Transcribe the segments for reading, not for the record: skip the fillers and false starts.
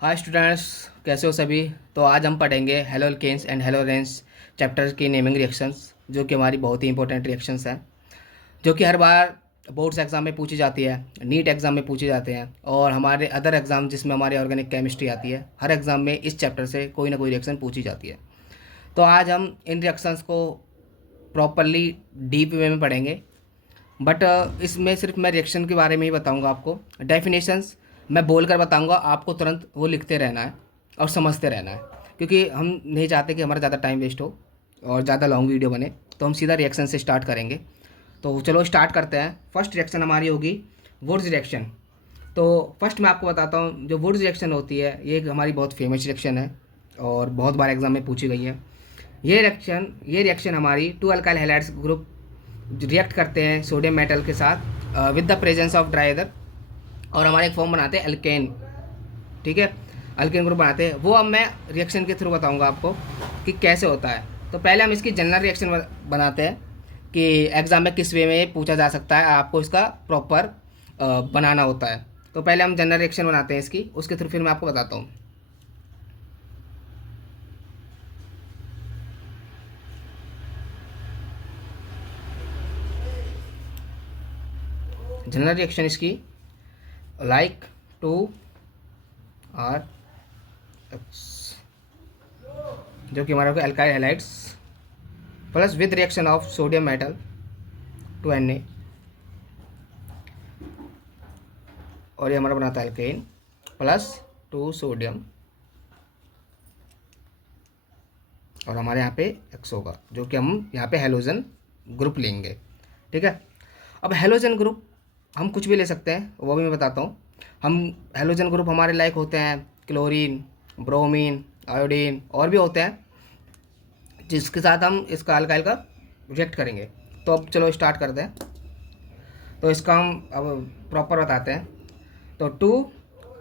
Hi students, कैसे हो सभी। तो आज हम पढ़ेंगे haloalkanes and haloarenes chapter की नेमिंग रिएक्शंस, जो कि हमारी बहुत ही इंपॉर्टेंट रिएक्शंस हैं, जो कि हर बार बोर्ड्स एग्ज़ाम में पूछी जाती है, नीट एग्ज़ाम में पूछे जाते हैं और हमारे अदर एग्ज़ाम जिसमें हमारी ऑर्गेनिक केमिस्ट्री आती है, हर एग्ज़ाम में इस चैप्टर से कोई ना कोई रिएक्शन पूछी जाती है। तो आज हम इन रिएक्शंस को प्रॉपरली डीप वे में पढ़ेंगे। बट इसमें सिर्फ मैं रिएक्शन के बारे में ही बताऊंगा आपको। डेफिनेशंस मैं बोलकर बताऊंगा, आपको तुरंत वो लिखते रहना है और समझते रहना है, क्योंकि हम नहीं चाहते कि हमारा ज़्यादा टाइम वेस्ट हो और ज़्यादा लॉन्ग वीडियो बने। तो हम सीधा रिएक्शन से स्टार्ट करेंगे। तो चलो स्टार्ट करते हैं। फर्स्ट रिएक्शन हमारी होगी वुड्स रिएक्शन। तो फर्स्ट मैं आपको बताता हूँ, जो वुड्स रिएक्शन होती है ये एक हमारी बहुत फेमस रिएक्शन है और बहुत बार एग्जाम में पूछी गई है। ये रिएक्शन हमारी two alkyl halides group react करते हैं सोडियम मेटल के साथ with the presence of dry ether, और हमारे एक फॉर्म बनाते हैं अल्केन। ठीक है, अल्केन ग्रुप बनाते हैं। वो अब मैं रिएक्शन के थ्रू बताऊंगा आपको कि कैसे होता है। तो पहले हम इसकी जनरल रिएक्शन बनाते हैं कि एग्ज़ाम में किस वे में पूछा जा सकता है, आपको इसका प्रॉपर बनाना होता है। तो पहले हम जनरल रिएक्शन बनाते हैं इसकी, उसके थ्रू फिर मैं आपको बताता हूँ। जनरल रिएक्शन इसकी लाइक टू आर एक्स, जो कि हमारा होगा alkyl halides plus with reaction of sodium metal two Na, और ये हमारा बनाता है अल्केन प्लस टू सोडियम, और हमारे यहाँ पे एक्स होगा, जो कि हम यहाँ पे हेलोजन ग्रुप लेंगे। ठीक है, अब हेलोजन ग्रुप हम कुछ भी ले सकते हैं, वो भी मैं बताता हूँ। हम हेलोजन ग्रुप हमारे लाइक होते हैं क्लोरीन, ब्रोमीन, आयोडीन और भी होते हैं, जिसके साथ हम इसका अल्काइल का रिएक्ट करेंगे। तो अब चलो स्टार्ट करते हैं। तो इसका हम अब प्रॉपर बताते हैं। तो टू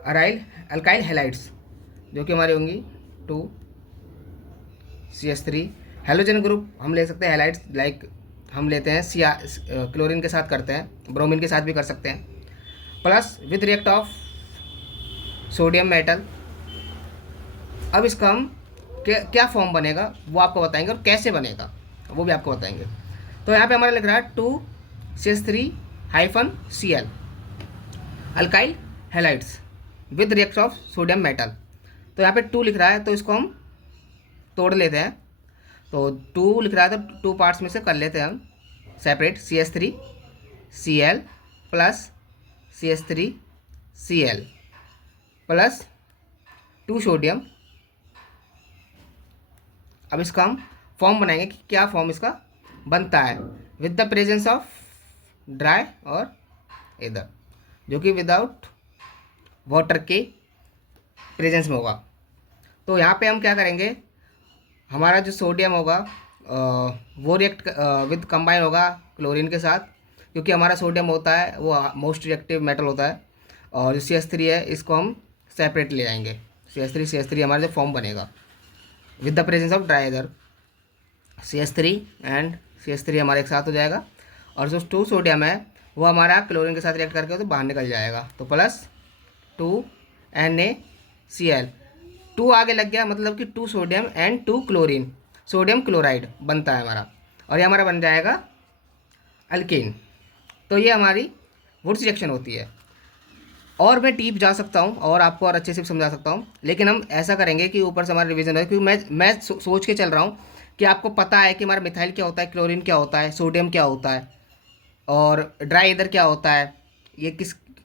अराइल अल्काइल हैलाइड्स, जो कि हमारी होंगी टू CH3। हेलोजन ग्रुप हम ले सकते हैं हैलाइड्स, लाइक हम लेते हैं क्लोरीन के साथ करते हैं, ब्रोमीन के साथ भी कर सकते हैं, plus with react of sodium metal. अब इसका हम क्या क्या फॉर्म बनेगा वो आपको बताएंगे, और कैसे बनेगा वो भी आपको बताएंगे। तो यहाँ पे हमारा लिख रहा है two CH3-Cl alkyl halides with react of sodium metal. तो यहाँ पे टू लिख रहा है, तो इसको हम तोड़ लेते हैं। तो टू लिख रहा है तो टू पार्ट्स में से कर लेते हैं हम separate. CH3Cl plus CH3Cl plus two sodium. अब इसका हम फॉर्म बनाएंगे कि क्या फॉर्म इसका बनता है with the presence of dry और ईथर, जो कि विदाउट वाटर के प्रेजेंस में होगा। तो यहाँ पे हम क्या करेंगे, हमारा जो सोडियम होगा वो रिएक्ट विद कंबाइन होगा क्लोरीन के साथ, क्योंकि हमारा सोडियम होता है वो मोस्ट रिएक्टिव मेटल होता है। और जो CH3 है इसको हम सेपरेट ले आएंगे। CH3 हमारा जो फॉर्म बनेगा with the presence of dry ether, CH3 and CH3 हमारे एक साथ हो जाएगा, और जो टू सोडियम है वो हमारा क्लोरीन के साथ रिएक्ट करके तो बाहर निकल जाएगा। तो प्लस टू NaCl, टू आगे लग गया, मतलब कि two sodium and two chlorine, sodium chloride बनता है हमारा, और ये हमारा बन जाएगा अल्केन। तो ये हमारी वुड्स रिएक्शन होती है। और मैं डीप जा सकता हूँ और आपको और अच्छे से समझा सकता हूँ, लेकिन हम ऐसा करेंगे कि ऊपर से हमारा रिवीजन है, क्योंकि मैं सोच के चल रहा हूँ कि आपको पता है कि हमारा मिथाइल क्या होता है, क्लोरीन क्या होता है, सोडियम क्या होता है, और ड्राई ईथर क्या होता है,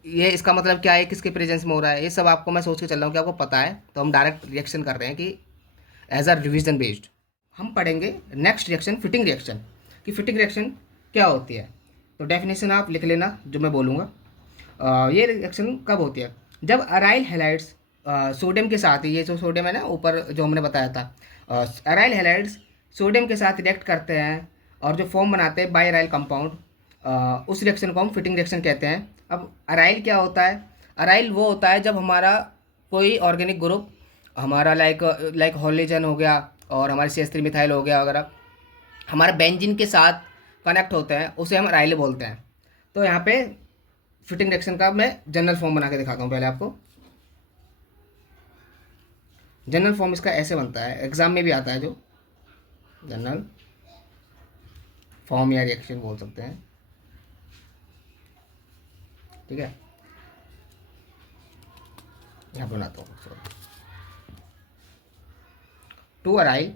ये इसका मतलब क्या है, किसके प्रेजेंस में हो रहा है, ये सब आपको मैं सोच के चल रहा हूँ कि आपको पता है। तो हम डायरेक्ट रिएक्शन कर रहे हैं कि एज अ रिविजन बेस्ड हम पढ़ेंगे नेक्स्ट रिएक्शन फिटिंग रिएक्शन, कि फिटिंग रिएक्शन क्या होती है। तो डेफिनेशन आप लिख लेना जो मैं बोलूँगा। ये रिएक्शन कब होती है, जब अराइल हैलाइड्स सोडियम के साथ, ये जो सोडियम है ना ऊपर जो हमने बताया था, अराइल हैलाइड्स सोडियम के साथ रिएक्ट करते हैं और जो फॉर्म बनाते हैं बाई अराइल कंपाउंड, उस रिएक्शन को हम फिटिंग रिएक्शन कहते हैं। अब अराइल क्या होता है, अराइल वो होता है जब हमारा कोई ऑर्गेनिक ग्रुप हमारा लाइक हॉलोजन हो गया और हमारे CH3 मिथाइल हो गया वगैरह, हमारे बेंजीन के साथ कनेक्ट होते हैं, उसे हम अराइल बोलते हैं। तो यहाँ पे फिटिंग रिएक्शन का मैं जनरल फॉर्म बना के दिखाता हूँ पहले आपको। जनरल फॉर्म इसका ऐसे बनता है, एग्जाम में भी आता है, जो जनरल फॉर्म या रिएक्शन बोल सकते हैं, ठीक है। यहाँ बनाता हूँ। टू अराइल,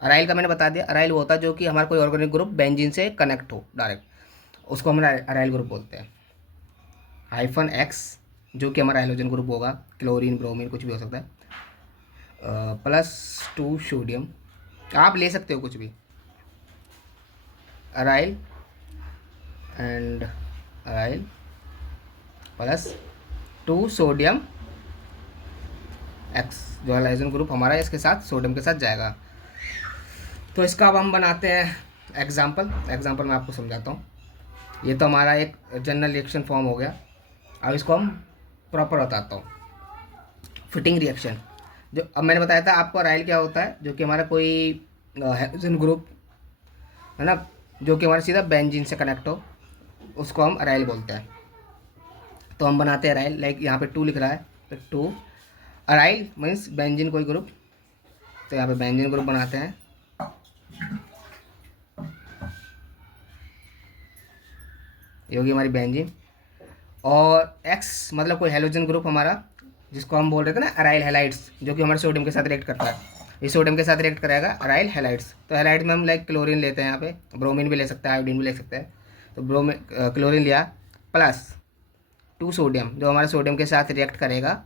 अराइल का मैंने बता दिया, अराइल वो होता है जो कि हमारा कोई ऑर्गेनिक ग्रुप बेंजीन से कनेक्ट हो डायरेक्ट, उसको हम अराइल ग्रुप बोलते हैं। हाइफन एक्स जो कि हमारा हाइड्रोजन ग्रुप होगा, क्लोरीन ब्रोमीन कुछ भी हो सकता है, प्लस टू सोडियम, आप ले सकते हो कुछ भी, aryl and aryl plus two sodium x, जो हाइड्रोजन ग्रुप हमारा इसके साथ सोडियम के साथ जाएगा। तो इसका अब हम बनाते हैं एग्जाम्पल मैं आपको समझाता हूँ। ये तो हमारा एक जनरल रिएक्शन फॉर्म हो गया। अब इसको हम प्रॉपर बताता हूँ। फिटिंग रिएक्शन, जो अब मैंने बताया था आपको, अराइल क्या होता है, जो कि हमारा कोई हाइड्रोजन ग्रुप है ना, जो कि हमारा सीधा बेंजीन से कनेक्ट हो, उसको हम अराइल बोलते हैं। तो हम बनाते हैं अराइल, लाइक यहाँ पे टू लिख रहा है, तो टू अराइल मीन्स बेंजीन कोई ग्रुप, तो यहाँ पे बेंजीन ग्रुप बनाते हैं। ये होगी हमारी बेंजीन, और एक्स मतलब कोई हेलोजन ग्रुप हमारा, जिसको हम बोल रहे थे ना अराइल हैलाइड्स, जो कि हमारे सोडियम के साथ रिएक्ट करता है। ये सोडियम के साथ रिएक्ट करेगा अराइल हैलाइड्स। तो हैलाइड्स में हम लाइक क्लोरीन लेते हैं, यहाँ पे ब्रोमीन भी ले सकते हैं, आयोडीन भी ले सकते हैं। तो क्लोरीन लिया, प्लस टू सोडियम जो हमारे सोडियम के साथ रिएक्ट करेगा,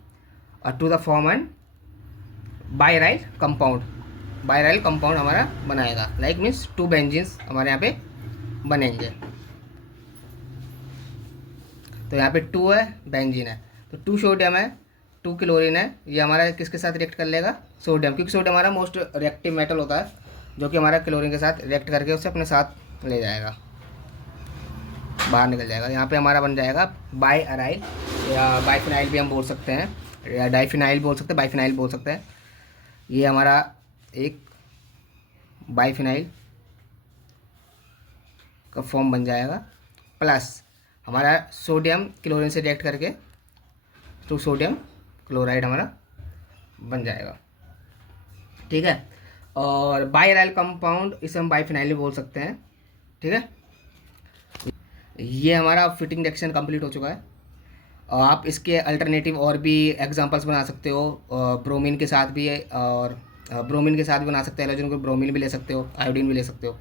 और to the form and biaryl compound, biaryl compound हमारा बनाएगा, लाइक मीन्स टू बेंजीन्स हमारे यहाँ पे बनेंगे। तो यहाँ पे टू है, बेंजीन है, तो टू सोडियम है, टू क्लोरीन है, ये हमारा किसके साथ रिएक्ट कर लेगा, सोडियम, क्योंकि सोडियम हमारा मोस्ट रिएक्टिव मेटल होता है, जो कि हमारा क्लोरीन के साथ रिएक्ट करके उसे अपने साथ ले जाएगा, बाहर निकल जाएगा। यहाँ पे हमारा बन जाएगा बाई अराइल, या बाइफिनाइल भी हम बोल सकते हैं, या डाइफिनाइल बोल सकते हैं, बाइफिनाइल बोल सकते हैं। ये हमारा एक बाइफिनाइल का फॉर्म बन जाएगा, प्लस हमारा सोडियम क्लोरीन से रिएक्ट करके तो सोडियम क्लोराइड हमारा बन जाएगा, ठीक है। और बायराइल कंपाउंड इसे हम बाइफिनाइल भी बोल सकते हैं, ठीक है। ये हमारा फिटिंग रिएक्शन कंप्लीट हो चुका है। और आप इसके अल्टरनेटिव और भी एग्जांपल्स बना सकते हो, ब्रोमीन के साथ भी है, और ब्रोमीन के साथ भी बना सकते हैं, हेलोजन ग्रुप ब्रोमीन भी ले सकते हो, आयोडीन भी ले सकते हो,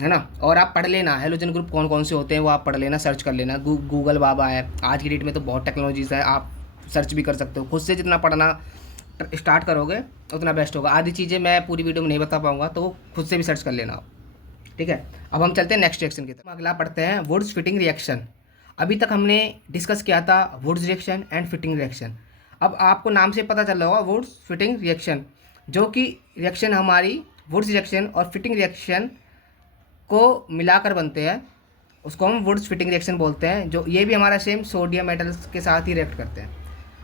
है ना। और आप पढ़ लेना हेलोजन ग्रुप कौन कौन से होते हैं, वो आप पढ़ लेना, सर्च कर लेना, गूगल बाबा है, आज की डेट में तो बहुत टेक्नोलॉजीज़ है, आप सर्च भी कर सकते हो। खुद से जितना पढ़ना स्टार्ट करोगे उतना बेस्ट होगा। आधी चीज़ें मैं पूरी वीडियो में नहीं बता पाऊंगा, तो वो खुद से भी सर्च कर लेना आप, ठीक है। अब हम चलते हैं नेक्स्ट रिएक्शन की तरफ। अगला पढ़ते हैं वुड्स फिटिंग रिएक्शन। अभी तक हमने डिस्कस किया था Wurtz reaction and fitting reaction. अब आपको नाम से पता चल रहा होगा वुड्स फिटिंग रिएक्शन, जो कि रिएक्शन हमारी वुड्स रिएक्शन और फिटिंग रिएक्शन को मिलाकर बनते हैं, उसको हम वुड्स फिटिंग रिएक्शन बोलते हैं। जो ये भी हमारा सेम सोडियम मेटल्स के साथ ही रिएक्ट करते हैं।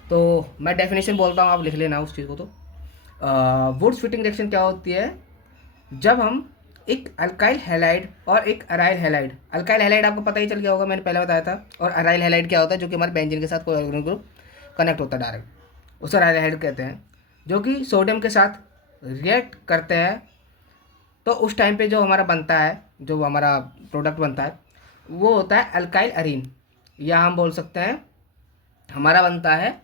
तो मैं डेफिनेशन बोलता हूँ, आप लिख लेना उस चीज़ को। तो वुड्स फिटिंग रिएक्शन क्या होती है, जब हम एक अल्काइल हैलाइड और एक अराइल हैलाइड, अल्काइल हैलाइड आपको पता ही चल गया होगा, मैंने पहले बताया था, और अराइल हैलाइड क्या होता है, जो कि हमारे बेंजीन के साथ कोई ऑर्गेनिक ग्रुप कनेक्ट होता है डायरेक्ट, उसे अराइल हैलाइड कहते हैं, जो कि सोडियम के साथ रिएक्ट करते हैं। तो उस टाइम पे जो हमारा बनता है, जो हमारा प्रोडक्ट बनता है, वो होता है अल्काइल अरीन, या हम बोल सकते हैं हमारा बनता है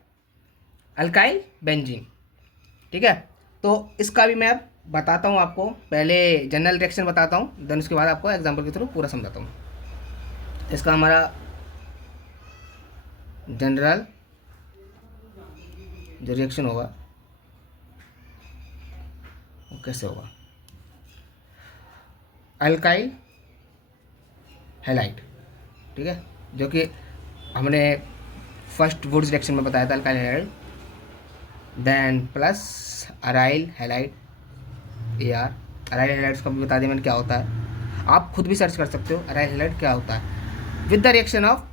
अल्काइल बेंजीन, ठीक है। तो इसका भी मैं अब बताता हूँ आपको, पहले जनरल रिएक्शन बताता हूँ, देन उसके बाद आपको एग्जांपल के थ्रू पूरा समझाता हूँ। इसका हमारा जनरल जो रिएक्शन होगा वो कैसे होगा, अल्काइल हैलाइड, ठीक है, जो कि हमने फर्स्ट वुड्स रिएक्शन में बताया था, alkyl halide, then plus aryl halide, यार अराइल हैलाइड्स का भी बता दिया मैंने क्या होता है, आप खुद भी सर्च कर सकते हो अराइल हैलाइड क्या होता है, with the reaction of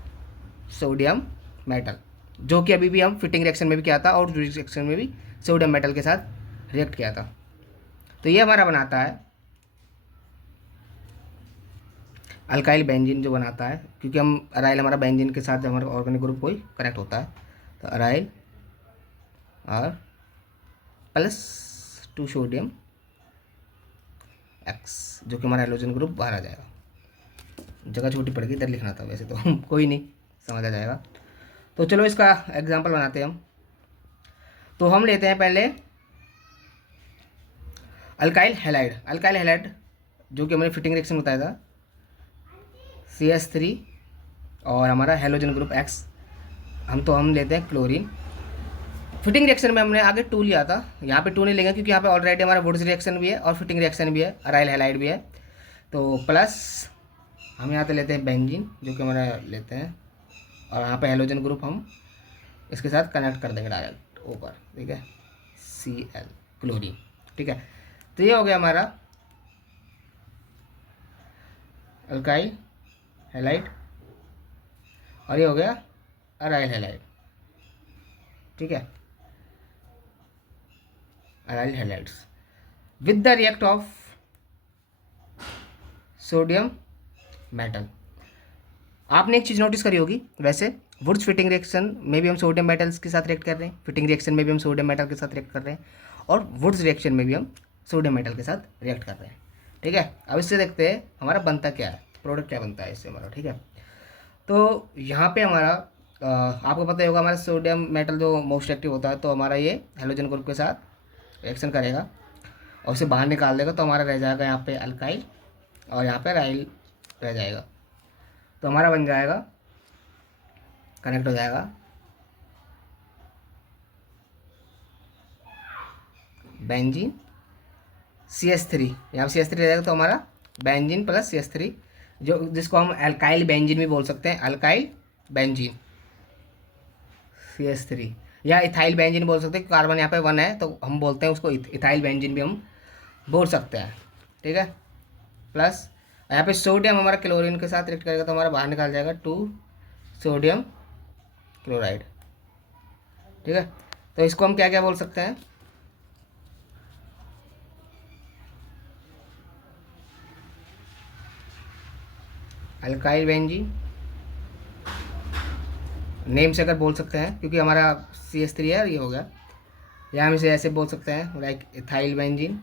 sodium metal, जो कि अभी भी हम फिटिंग रिएक्शन में भी किया था और रिएक्शन में भी सोडियम मेटल के साथ रिएक्ट किया था। तो ये हमारा बनाता है अल्काइल बेंजीन, जो बनाता है, क्योंकि हम अराइल हमारा बेंजीन के साथ हमारा ऑर्गेनिक ग्रुप कोई कनेक्ट होता है, तो अराइल और +2 सोडियम X, जो कि हमारा हाइड्रोजन ग्रुप बाहर आ जाएगा। जगह छोटी पड़ गई, इधर लिखना था वैसे तो कोई नहीं, समझ आ जाएगा। तो चलो इसका एग्जांपल बनाते हैं हम। तो हम लेते हैं पहले अल्काइल हैलाइड। अल्काइल हैलाइड जो कि हमने फिटिंग रिएक्शन बताया था, CH3 और हमारा हैलोजन ग्रुप X। हम लेते हैं क्लोरीन। फिटिंग रिएक्शन में हमने आगे 2 लिया था, यहाँ पे 2 नहीं लेंगे क्योंकि यहाँ पे ऑलरेडी हमारा वुड्स रिएक्शन भी है और फिटिंग रिएक्शन भी है, अराइल हैलाइड भी है। तो प्लस हम यहाँ पे लेते हैं बेंजीन, जो कि हमारा लेते हैं, और यहाँ पे हैलोजन ग्रुप हम इसके साथ कनेक्ट कर देंगे डायरेक्ट ऊपर, ठीक है, Cl क्लोरीन, ठीक है। तो ये हो गया हमारा अल्काइल हैलाइड और ये हो गया अराइल हैलाइड, ठीक है, aryl halides with the react of sodium metal. आपने एक चीज़ नोटिस करी होगी, वैसे वुड्स फिटिंग रिएक्शन में भी हम सोडियम मेटल्स के साथ रिएक्ट कर रहे हैं, फिटिंग रिएक्शन में भी हम सोडियम मेटल के साथ रिएक्ट कर रहे हैं, और वुड्स रिएक्शन में भी हम सोडियम मेटल के साथ रिएक्ट कर रहे हैं, ठीक है। अब इससे देखते हैं हमारा बनता क्या है, प्रोडक्ट क्या बनता है इससे हमारा, ठीक है। तो यहाँ पे हमारा आपको पता ही होगा, हमारा सोडियम मेटल जो मोस्ट एक्टिव होता है, तो हमारा ये हैलोजन ग्रुप के साथ रिएक्शन करेगा और उसे बाहर निकाल देगा, तो हमारा रह जाएगा यहाँ पे अल्काइल और यहाँ पे राइल रह जाएगा। तो हमारा बन जाएगा, कनेक्ट हो जाएगा बेंजीन CH3, यहाँ पे CH3 रह जाएगा, तो हमारा बेंजीन प्लस CH3, जो जिसको हम अल्काइल बेंजीन भी बोल सकते हैं, अल्काइल बेंजीन CH3, या इथाइल बेंजीन बोल सकते हैं, कार्बन यहाँ पे 1 है तो हम बोलते हैं उसको इथाइल बेंजीन भी हम बोल सकते हैं, ठीक है। प्लस यहाँ पे सोडियम हमारा क्लोरीन के साथ रिएक्ट करेगा, तो हमारा बाहर निकाल जाएगा 2 सोडियम क्लोराइड, ठीक है। तो इसको हम क्या क्या बोल सकते हैं, अल्काइल बेंजीन नेम से अगर बोल सकते हैं, क्योंकि हमारा CH3 है, ये हो गया, या हम इसे ऐसे बोल सकते हैं लाइक इथाइल बेंजीन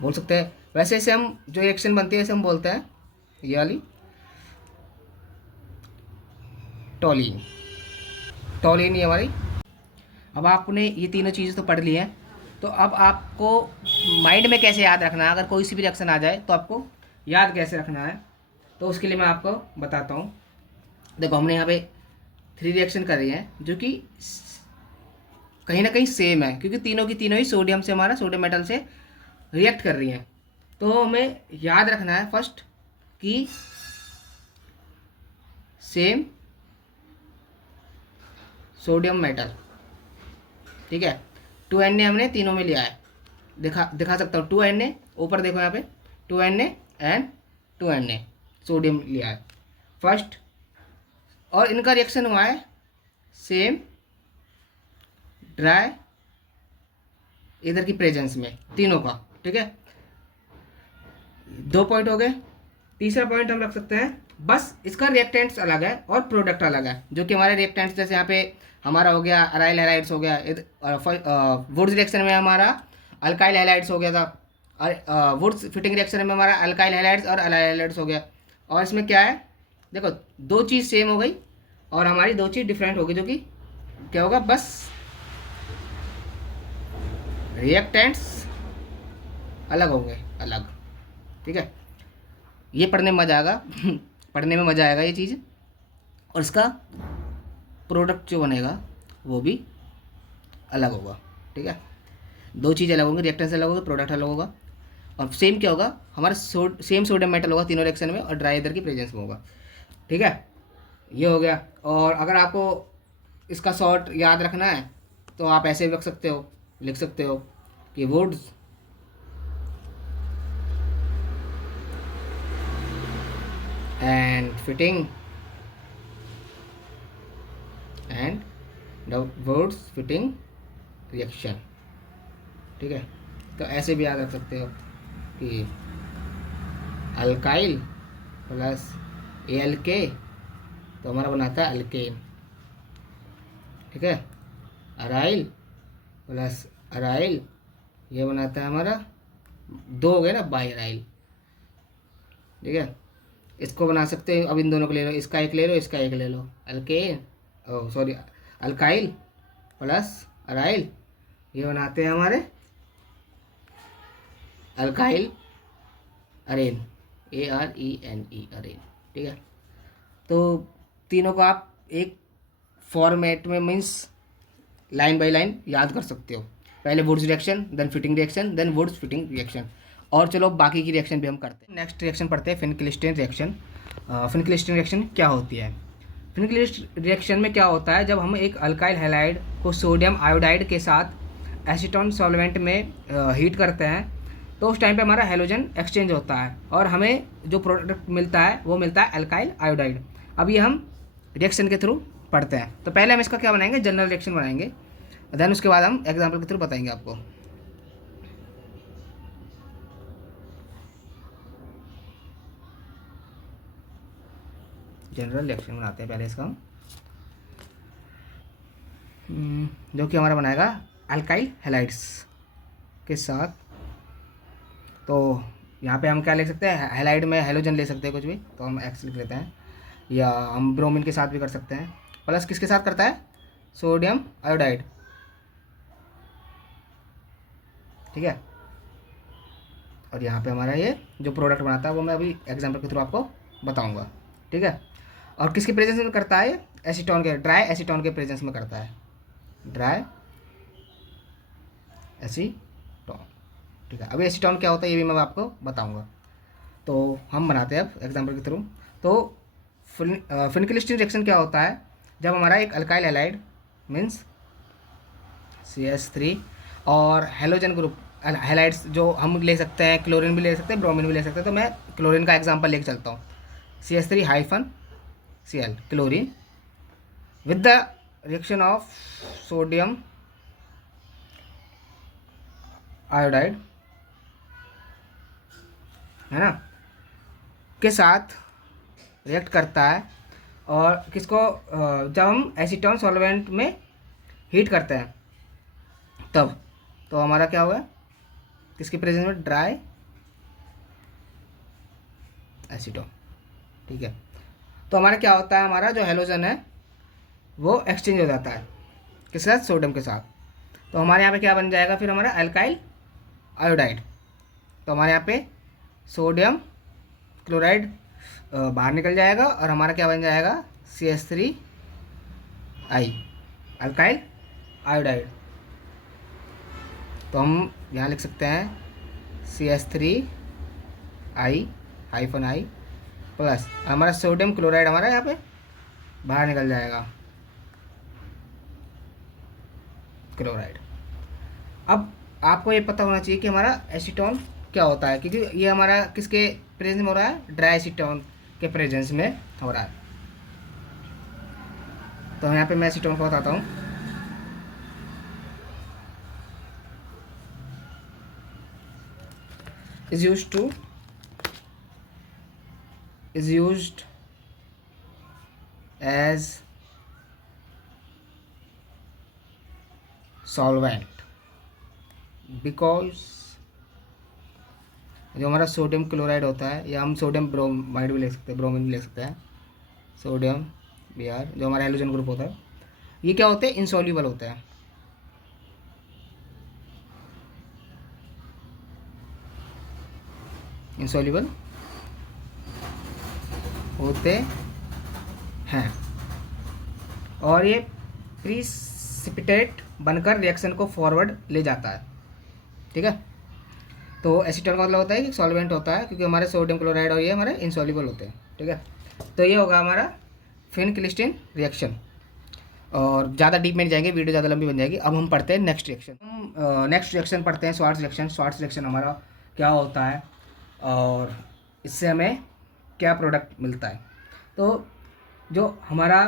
बोल सकते हैं। वैसे इसे हम जो रिएक्शन बनती है इसे हम बोलते हैं ये वाली टॉलिन, टॉलिन ये हमारी। अब आपने ये तीनों चीज़ें तो पढ़ ली हैं, तो अब आपको माइंड में कैसे याद रखना है, अगर कोई सी भी रिएक्शन आ जाए तो आपको याद कैसे रखना है, तो उसके लिए मैं आपको बताता हूँ। देखो हमने यहाँ पे 3 रिएक्शन कर रही हैं जो कि कहीं ना कहीं सेम है, क्योंकि तीनों की तीनों ही सोडियम से, हमारा सोडियम मेटल से रिएक्ट कर रही हैं। तो हमें याद रखना है फर्स्ट कि सेम सोडियम मेटल, ठीक है। 2Na हमने तीनों में लिया है, दिखा सकता हूँ 2Na, ऊपर देखो यहाँ पे 2Na एंड 2Na सोडियम लिया है फर्स्ट, और इनका रिएक्शन हुआ है सेम ड्राई इधर की प्रेजेंस में तीनों का, ठीक है। 2 पॉइंट हो गए। तीसरा पॉइंट हम रख सकते हैं, बस इसका रिएक्टेंट्स अलग है और प्रोडक्ट अलग है, जो कि हमारे रिएक्टेंट्स जैसे यहाँ पे हमारा हो गया अराइल हैलाइड्स हो गया, वुड्स रिएक्शन में हमारा अल्काइल हैलाइड्स हो गया था, और वुड्स फिटिंग रिएक्शन में हमारा अल्काइल हैलाइड्स और अराइल हैलाइड्स हो गया। और इसमें क्या है, देखो 2 चीज़ सेम हो गई और हमारी 2 चीज़ डिफरेंट हो गई, जो कि क्या होगा, बस रिएक्टेंट्स अलग होंगे, अलग, ठीक है। ये पढ़ने में मज़ा आएगा पढ़ने में मज़ा आएगा ये चीज़, और इसका प्रोडक्ट जो बनेगा वो भी अलग होगा, ठीक है। 2 चीज़ अलग होंगी, रिएक्टेंस अलग होगा, प्रोडक्ट अलग होगा, और सेम क्या होगा, हमारा सेम सोडियम मेटल होगा तीनों रिएक्शन में, और ड्राई इधर की प्रेजेंस में होगा, ठीक है। ये हो गया। और अगर आपको इसका शॉर्ट याद रखना है तो आप ऐसे भी रख सकते हो, लिख सकते हो कि Wurtz and Fittig and the Wurtz Fittig reaction, ठीक है। तो ऐसे भी याद रख सकते हो कि अल्काइल प्लस ALK तो हमारा बनाता है अल्केन, ठीक है। अराइल प्लस अराइल ये बनाता है हमारा, दो हो गए ना, बाई अराइल। ठीक है, इसको बना सकते हैं। अब इन दोनों को ले लो, इसका एक ले लो, इसका एक ले लो। अल्केन, ओ सॉरी, अल्काइल प्लस अराइल ये बनाते हैं हमारे अल्काइल अरेन, ARENE अरेन। ठीक है, तो तीनों को आप एक फॉर्मेट में मीन्स लाइन बाय लाइन याद कर सकते हो। पहले Wurtz reaction, then Fittig reaction, then Wurtz Fittig reaction. और चलो बाकी की रिएक्शन भी हम करते हैं। नेक्स्ट रिएक्शन पढ़ते हैं, फिनक्लिस्टन रिएक्शन। फिनक्लिस्टन रिएक्शन क्या होती है? फिनक्लिस्टन रिएक्शन में क्या होता है, जब हम एक अल्काइल हैलाइड को सोडियम आयोडाइड के साथ एसीटोन सॉल्वेंट में हीट करते हैं, तो उस टाइम पे हमारा हेलोजन एक्सचेंज होता है और हमें जो प्रोडक्ट मिलता है वो मिलता है अल्काइल आयोडाइड। अब ये हम रिएक्शन के थ्रू पढ़ते हैं। तो पहले हम इसका क्या बनाएंगे, जनरल रिएक्शन बनाएंगे, देन उसके बाद हम एग्जाम्पल के थ्रू बताएंगे आपको। जनरल रिएक्शन बनाते हैं पहले इसका हम, जो कि हमारा बनाएगा अल्काइल हैलाइड्स के साथ। तो यहाँ पे हम क्या लिख सकते हैं, हैलाइड में हेलोजन ले सकते हैं कुछ भी, तो हम एक्स लिख लेते हैं, या हम ब्रोमीन के साथ भी कर सकते हैं। प्लस किसके साथ करता है, सोडियम आयोडाइड। ठीक है, और यहाँ पे हमारा ये जो प्रोडक्ट बनाता है वो मैं अभी एग्जाम्पल के थ्रू आपको बताऊंगा। ठीक है, और किसके प्रेजेंस में करता है, एसीटोन के, ड्राई एसीटोन के प्रेजेंस में करता है, ड्राई एसीटोन। ठीक है, अभी एसीटोन क्या होता है ये भी मैं आपको बताऊंगा। तो हम बनाते हैं अब एग्जाम्पल के थ्रू। तो फिनक्लिस्टन रिएक्शन क्या होता है, जब हमारा एक अल्काइल हैलाइड मीन्स CH3 और हेलोजन ग्रुप हैलाइड्स जो हम ले सकते हैं, क्लोरीन भी ले सकते हैं, ब्रोमीन भी ले सकते हैं। तो मैं क्लोरीन का एग्जांपल लेके चलता हूँ, CH3-Cl chlorine with the reaction of sodium iodide, है ना, के साथ रिएक्ट करता है। और किसको, जब हम एसीटोन सॉल्वेंट में हीट करते हैं तब, तो हमारा क्या होगा, किसके प्रेजेंस में, ड्राई एसीटोन। ठीक है, तो हमारा क्या होता है, हमारा जो हेलोजन है वो एक्सचेंज हो जाता है किसके साथ, सोडियम के साथ। तो हमारे यहाँ पे क्या बन जाएगा फिर, हमारा अल्काइल आयोडाइड। तो हमारे यहाँ पे सोडियम क्लोराइड बाहर निकल जाएगा और हमारा क्या बन जाएगा, CH3I अल्काइल आयोडाइड। तो हम यहाँ लिख सकते हैं CH3I -I प्लस हमारा सोडियम क्लोराइड हमारा यहाँ पे बाहर निकल जाएगा, क्लोराइड। अब आपको ये पता होना चाहिए कि हमारा एसीटोन क्या होता है, क्योंकि ये हमारा किसके प्रेजेंस में हो रहा है, ड्राई एसीटोन के प्रेजेंस में हो रहा है। तो यहाँ पे मैं एसीटोन को बताता हूँ। is used as solvent because जो हमारा सोडियम क्लोराइड होता है, या हम सोडियम ब्रोमाइड भी ले सकते हैं, ब्रोमीन भी ले सकते हैं, सोडियम Br जो हमारा हेलोजन ग्रुप होता है, ये क्या होते हैं, इनसॉल्यूबल होते हैं। इनसॉल्यूबल होते हैं और ये प्रीसिपिटेट बनकर रिएक्शन को फॉरवर्ड ले जाता है। ठीक है, तो एसीटोन का मतलब होता है कि सॉल्वेंट होता है, क्योंकि हमारे सोडियम क्लोराइड और ये हमारे इनसॉल्यूबल होते हैं। ठीक है, तो ये होगा हमारा फिनक्लिस्टन रिएक्शन। और ज़्यादा डीप में नहीं जाएंगे, वीडियो ज़्यादा लंबी बन जाएगी। अब हम पढ़ते हैं नेक्स्ट रिएक्शन। हम नेक्स्ट रिएक्शन पढ़ते हैं, स्वार्ट्ज रिएक्शन। स्वार्ट्ज रिएक्शन हमारा क्या होता है और इससे हमें क्या प्रोडक्ट मिलता है। तो जो हमारा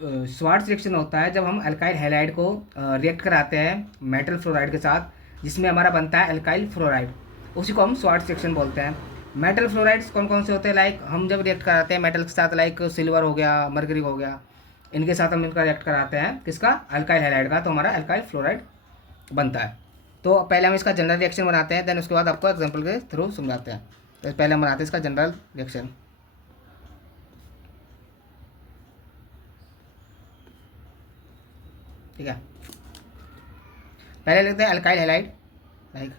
स्वार्ट्ज रिएक्शन होता है, जब हम अल्काइल हैलाइड को रिएक्ट कराते हैं मेटल फ्लोराइड के साथ, जिसमें हमारा बनता है अल्काइल फ्लोराइड, उसी को हम स्वार्ट्ज रिएक्शन बोलते हैं। मेटल फ्लोराइड्स कौन कौन से होते हैं, लाइक हम जब रिएक्ट कराते हैं मेटल के साथ, लाइक सिल्वर हो गया, मर्करी हो गया, इनके साथ हम इनका रिएक्ट कराते हैं किसका, अल्काइल हैलाइड का, तो हमारा अल्काइल फ्लोराइड बनता है। तो पहले हम इसका जनरल रिएक्शन बनाते हैं, देन उसके बाद आपको एग्जांपल के थ्रू समझाते हैं। तो पहले हम बनाते हैं इसका जनरल रिएक्शन। ठीक है, पहले लेते हैं अल्काइल हैलाइड लाइक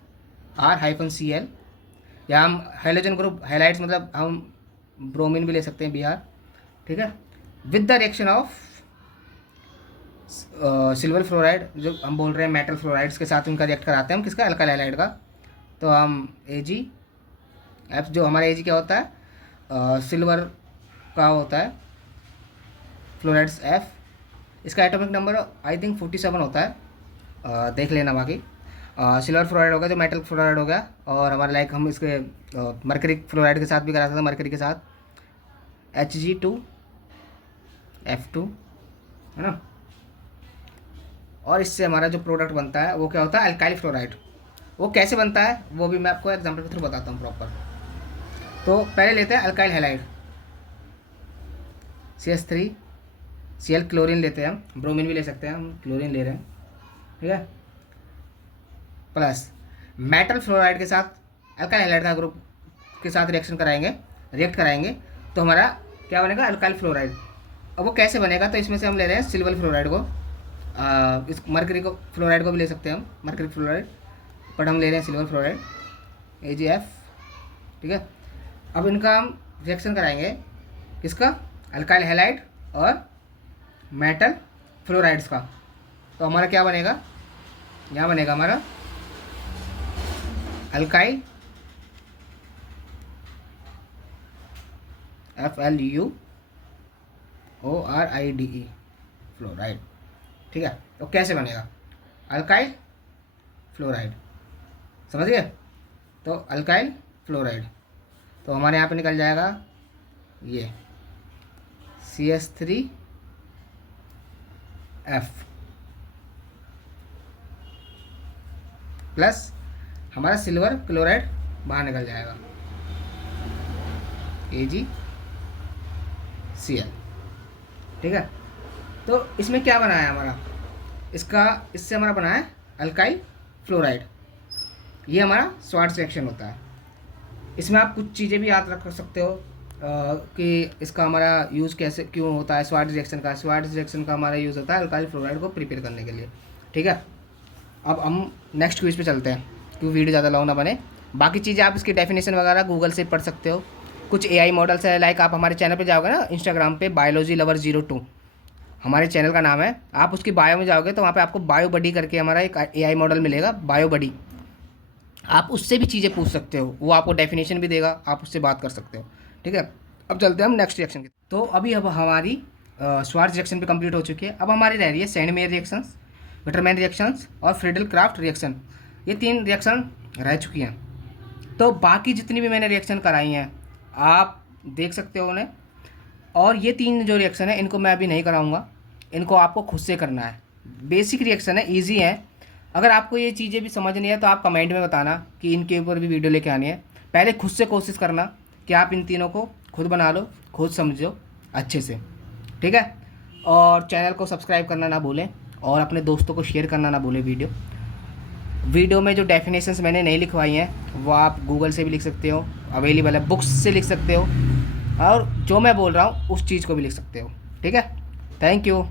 R-Cl, या हम हाइड्रोजन ग्रुप हैलाइड्स मतलब हम ब्रोमीन भी ले सकते हैं Br। ठीक है, with the reaction of silver fluoride, जो हम बोल रहे हैं मेटल फ्लोराइड्स के साथ उनका रिएक्ट कराते हैं हम किसका, अल्काइल हैलाइड का। तो हम AgF, जो हमारा Ag क्या होता है, सिल्वर का होता है फ्लोराइड्स F, इसका एटॉमिक नंबर आई थिंक 47 होता है, देख लेना बाकी। सिल्वर फ्लोराइड हो गया जो मेटल फ्लोराइड हो गया, और हमारे लाइक हम इसके मर्करी फ्लोराइड के साथ भी करा सकते हैं, मर्करी के साथ Hg2F2 है ना। और इससे हमारा जो प्रोडक्ट बनता है वो क्या होता है, अल्काइल फ्लोराइड। वो कैसे बनता है वो भी मैं आपको एग्जांपल के थ्रू बताता हूँ प्रॉपर। तो पहले लेते हैं अल्काइल हैलाइड CH3Cl, क्लोरीन लेते हैं हम, ब्रोमीन भी ले सकते हैं, हम क्लोरीन ले रहे हैं। ठीक है, प्लस मेटल फ्लोराइड के साथ अल्काइल हैलाइड का ग्रुप के साथ रिएक्ट कराएंगे तो हमारा क्या बनेगा, अल्काइल फ्लोराइड। अब वो कैसे बनेगा, तो इसमें से हम ले रहे हैं सिल्वर फ्लोराइड को, इस मर्करी को फ्लोराइड को भी ले सकते हैं हम, मर्करी फ्लोराइड, बट हम ले रहे हैं सिल्वर फ्लोराइड AgF। ठीक है, अब इनका हम रिएक्शन कराएंगे किसका, अल्काइल हैलाइड और मेटल फ्लोराइड्स का। तो हमारा क्या बनेगा, यहाँ बनेगा हमारा अल्काइल FluORide फ्लोराइड। ठीक है, तो कैसे बनेगा, अल्काइल फ्लोराइड, समझ गए। तो अल्काइल फ्लोराइड, तो हमारे यहाँ पे निकल जाएगा ये CH3F प्लस हमारा सिल्वर क्लोराइड बाहर निकल जाएगा AgCl। ठीक है, तो इसमें क्या बना है हमारा, इससे हमारा बना है अल्काइल फ्लोराइड। ये हमारा स्वार्ट्ज रिएक्शन होता है। इसमें आप कुछ चीज़ें भी याद रख सकते हो कि इसका हमारा यूज़ कैसे क्यों होता है, स्वार्ट्ज रिएक्शन का हमारा यूज़ होता है अल्काइल फ्लोराइड को प्रिपेयर करने के लिए। ठीक है, अब हम नेक्स्ट क्विज पे चलते हैं क्योंकि वीडियो ज़्यादा लॉन्ग ना बने। बाकी चीज़ें आप इसकी डेफिनेशन वगैरह गूगल से पढ़ सकते हो। कुछ AI मॉडल्स है, लाइक आप हमारे चैनल पे जाओगे ना इंस्टाग्राम पे, बायोलॉजी लवर 02 हमारे चैनल का नाम है। आप उसकी बायो में जाओगे तो वहाँ पे आपको बायो बडी करके हमारा एक AI मॉडल मिलेगा, बायो बडी। आप उससे भी चीज़ें पूछ सकते हो, वो आपको डेफिनेशन भी देगा, आप उससे बात कर सकते हो। ठीक है, अब चलते हैं हम नेक्स्ट रिएक्शन की। तो अभी अब हमारी स्वार्ट्ज रिएक्शन भी कंप्लीट हो चुकी है। अब हमारी रह रही है सैंडमेयर रिएक्शंस, विटरमैन रिएक्शंस और फ्रीडल क्राफ्ट रिएक्शन। ये 3 रिएक्शन रह चुकी हैं। तो बाकी जितनी भी मैंने रिएक्शन कराई हैं आप देख सकते हो उन्हें। और ये 3 जो रिएक्शन है इनको मैं अभी नहीं कराऊंगा, इनको आपको खुद से करना है। बेसिक रिएक्शन है, इजी है। अगर आपको ये चीज़ें भी समझ नहीं है तो आप कमेंट में बताना कि इनके ऊपर भी वीडियो लेके आनी है। पहले खुद से कोशिश करना कि आप इन तीनों को खुद बना लो, खुद समझो अच्छे से। ठीक है, और चैनल को सब्सक्राइब करना ना भूलें और अपने दोस्तों को शेयर करना ना भूलें। वीडियो में जो डेफिनेशंस मैंने नहीं लिखवाई हैं वो आप गूगल से भी लिख सकते हो, अवेलेबल है, बुक्स से लिख सकते हो, और जो मैं बोल रहा हूँ उस चीज़ को भी लिख सकते हो। ठीक है, थैंक यू।